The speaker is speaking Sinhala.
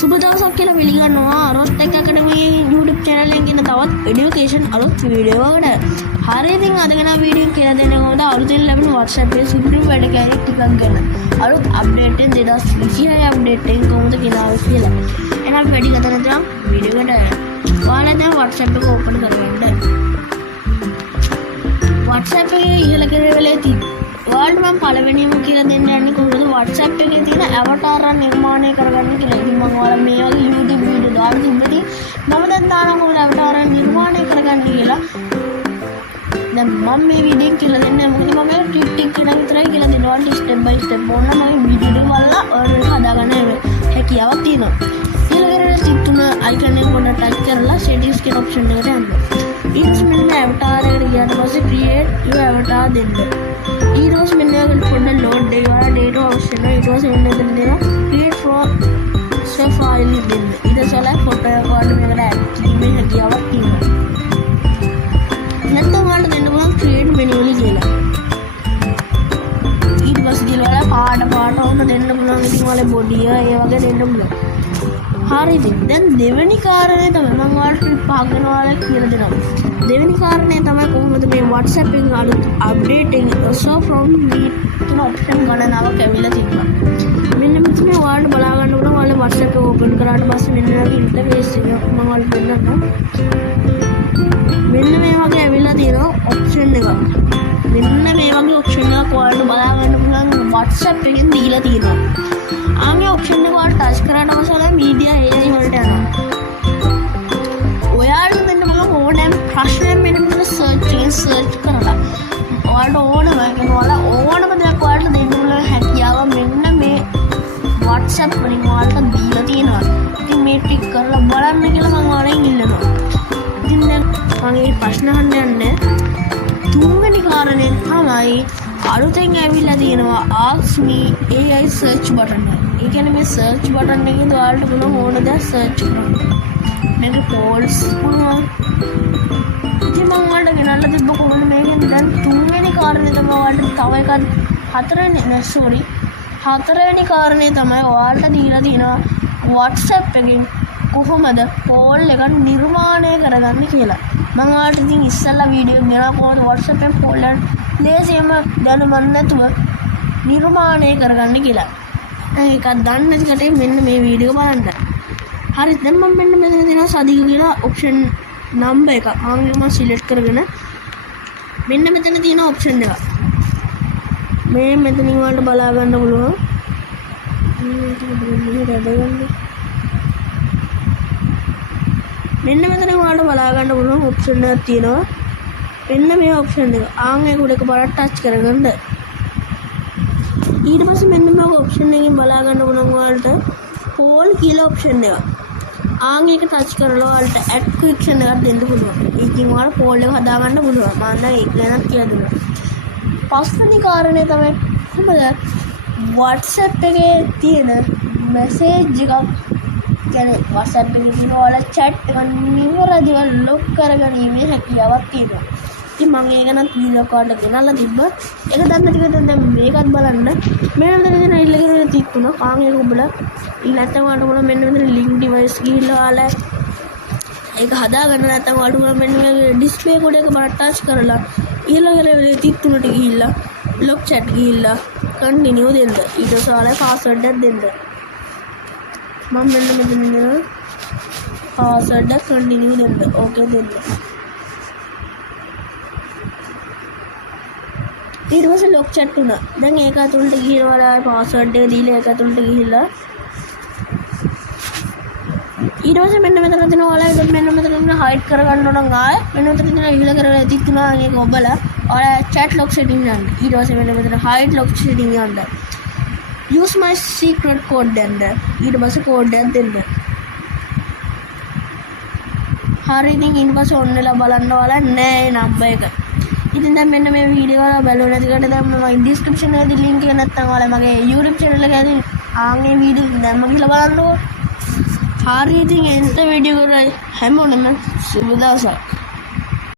සුබ දවසක් කියලා පිළිගන්නවා රොස්ටෙක් ඇකඩමි YouTube channel එකකින් තවත් education අලුත් වීඩියෝ එකකට. හරි ඉතින් අද ගෙන වීඩියෝ කියලා දෙන්නේ කොහොමද අලුතින් ලැබෙන WhatsApp එකේ සුපිරි වැඩ කැරි ටිකක් ගැන. අලුත් update එක 2026 update එක කොහොමද කියලා. එහෙනම් වැඩි කතා නැතුව වීඩියෝ එකට ඔයාලා දැන් WhatsApp එක open කරගන්න. WhatsApp එකේ ඉහළ කෙරෙවලේ තියෙන ඔයාලට මම පළවෙනිම කියලා දෙන්න යන්නේ කොහොමද WhatsApp එකේ තියෙන avatar නිර්මාණය කරගන්න කියලා. ඉතින් මම ඔයාලා මේ වගේ YouTube වීඩියෝ දාලා තිබ්බදී මම දැන් දානවා කොහොමද avatar නිර්මාණය කරගන්න කියලා. දැන් මම මේ වීඩියෝ කියලා දෙන්නේ මොකද මම ටික් කරන විතරයි කියලා දෙනවා step by step ඕන මම වීඩියෝ එක බලලා ඔයාලට හදාගන්න හැකියාවක් තියෙනවා. ඊළඟට තිතුන icon එක පොඩ්ඩක් ටච් කරලා settings කියන option එකට යන්න. ඊට මෙන්න avatar එකට ගියාට පස්සේ create your avatar දෙන්න. ඊට මෙන්න පොඩ්ඩක් load එකවල data option එක ඊට පස්සේ මෙන්න මෙතන දෙනවා create from save file දෙන්න. ඊට පස්සේ photo එක වඩ මේකට add කිරීමේ හැකියාවක් තියෙනවා. නැත්නම් වල දෙන්න පුළුවන් create manually කියලා. ඊට පස්සේ කියලා පාට ඕන දෙන්න පුළුවන්. ඉතින් වල body ඒ වගේ දෙන්න පුළුවන්. හරිද? දැන් දෙවෙනි කාරණේ තමයි මම ඔයාලට පහක් වෙනවා කියලා දෙනවා. දෙවෙනි කාරණේ තමයි කොහොමද මේ WhatsApp එකේ අලුත් අප්ඩේට් එක so from meet කියන ඔප්ෂන් ගණනාවක් ඇවිල්ලා තිබ්බා. මෙන්න මෙතන ඔයාලට බලා ගන්න ඕන ඔයාලා WhatsApp එක ඕපන් කරාට පස්සේ මෙන්න මේ ඉන්ටර්ෆේස් එක මම ඔයාලට පෙන්නන්නම්. මෙන්න මේ වගේ ඇවිල්ලා තියෙනවා ඔප්ෂන් එක. මෙන්න මේ වගේ ඔප්ෂන් එකක් ඔයාලට බලා ගන්න පුළුවන් WhatsApp එකෙන් දීලා තියෙනවා. ආන්ගේ ඔප්ෂන් එක ඔයාලට ටච් කරාට පස්සේ ඔයාලා මීඩියා AI වලට යනවා. ඔයාලට මෙන්න මම ඕනෑම ප්‍රශ්නයක් මෙන්න මෙතන සර්ච් කරලා ඔයාලට ඕනම කෙනෙකුලා ඕනම දෙයක් ඔයාලට දෙන්න පුළුවන් හැකියාව මෙන්න මේ WhatsApp වලින් ඔයාලට දීලා තියෙනවා. ඉතින් මේ ටික කරලා බලන්න කියලා මම ඔයාලෙන් ඉල්ලනවා. ඉතින් දැන් මම මේ ප්‍රශ්න අහන්න යන්නේ තුන්වෙනි කාරණේ තමයි අලුතෙන් ඇවිල්ලා තියෙනවා ask me AI search button එක. ඒ කියන්නේ මේ search button එකෙන් ඔයාලට පුළුවන් ඕන දෙයක් search කරන්න. මේක polls පුළුවන්. ඉතින් මම ඔයාලට ගෙනල්ලා තිබ්බ කොහොමද මේකෙන් දැන් තුන්වෙනි කාරණේ තමයි ඔයාලට තව එකක් හතරවෙනි කාරණේ තමයි ඔයාලට දීලා තියෙනවා WhatsApp එකෙන් කොහොමද poll එකක් නිර්මාණය කරගන්නේ කියලා. මම ඔයාලට ඉතින් ඉස්සෙල්ලා වීඩියෝ එක ගෙනා කොහොමද WhatsApp එකෙන් poll එක ලේසියෙන්ම දැනුම නැතුව නිර්මාණය කරගන්න කියලා. ඒක දන්නේ නැති කටේ මෙන්න මේ වීඩියෝ බලන්න. හරි දැන් මම මෙන්න මෙතන තියෙනවා සදික කියලා ඔප්ෂන් නම්බර් එක. ආන්ගේ මම සිලෙක්ට් කරගෙන මෙන්න මෙතන තියෙන ඔප්ෂන් එක. මේ මෙතනින් වලට බලා ගන්න පුළුවන්. මෙන්න මෙතන වලට බලා ගන්න පුළුවන් ඔප්ෂන් එකක් තියෙනවා. මෙන්න මේ ඔප්ෂන් එක. ආන් ඒක උඩ එකපාරට ටච් කරගන්න. ඊට පස්සේ මෙන්න මේ ඔප්ෂන් එකෙන් බලා ගන්න පුළුවන් ඔයාලට poll කියලා ඔප්ෂන් එක. ආන් එක ටච් කරලා ඔයාලට add question එකක් දෙන්න පුළුවන්. ඒකෙන් ඔයාලා poll එක හදා ගන්න පුළුවන්. මම දැන් ඒක ගැනත් කියලා දෙනවා. පස්වෙනි කාරණේ තමයි කොහොමද WhatsApp එකේ තියෙන message එකක් කියන්නේ WhatsApp එකේ තියෙන ඔයාලා chat එක නිවැරදිව lock කරගැනීමේ හැකියාවක් තියෙනවා. ඉතින් මම ඒක නම් වීඩියෝ කාඩ් එක ගෙනල්ලා තිබ්බා. ඒක දැන් ටිකක් දැන් මේකත් බලන්න. මෙන්න මෙතන තියෙන ඉල්ලගෙන තියුණා. ආන් ඒක ඔබලා නැත්නම් ඔයාලට මොන මෙන්න මෙතන link device ගිහිල්ලා ඔයාලා ඒක හදාගන්න නැත්නම් ඔයාලට මොන මෙන්න මේ display code එක බලන්න touch කරලා ඊළඟට තියුණට ගිහිල්ලා lock chat ගිහිල්ලා continue දෙන්න. ඊට පස්සේ ඔයාලා password එකක් දෙන්න. මම මෙන්න මෙතන ඉන්න password එක continue දෙන්න. okay දෙන්න. ඊට පස්සේ lock chat උනා. දැන් ඒක ඇතුළට ගිහිල්ලා ඔයාලා password එක දීලා ඒක ඇතුළට ගිහිල්ලා ඊට පස්සේ මෙන්න මෙතන තියෙන ඔයාලා මෙන්න මෙතන තියෙන hide කරගන්න ඕන නම් ආයෙ මෙන්න මෙතන තියෙන ඉහළ කරලා තියුණා මේක ඔබලා ඔයාලා chat lock setting යන්න. ඊට පස්සේ මෙන්න මෙතන hide lock setting යන්න. use my secret code දෙන්න. ඊට පස්සේ code එකක් දෙන්න. හරි ඉතින් ඊට පස්සේ ඔන්නලා බලන්න ඔයාලා නෑ ඒ නම්බර් එක. ඉතින් දැන් මෙන්න මේ වීඩියෝ එක බලුවා නැති කට දැන් මම description එකේ link එක නැත්නම් ඔයාලා මගේ YouTube channel එක ඇතුලේ ආන්ගේ වීඩියෝ දැම්ම කියලා බලන්නකෝ. හරි ඉතින් එන්ට වීඩියෝ කරලා හැමෝටම සුබ දවසක්.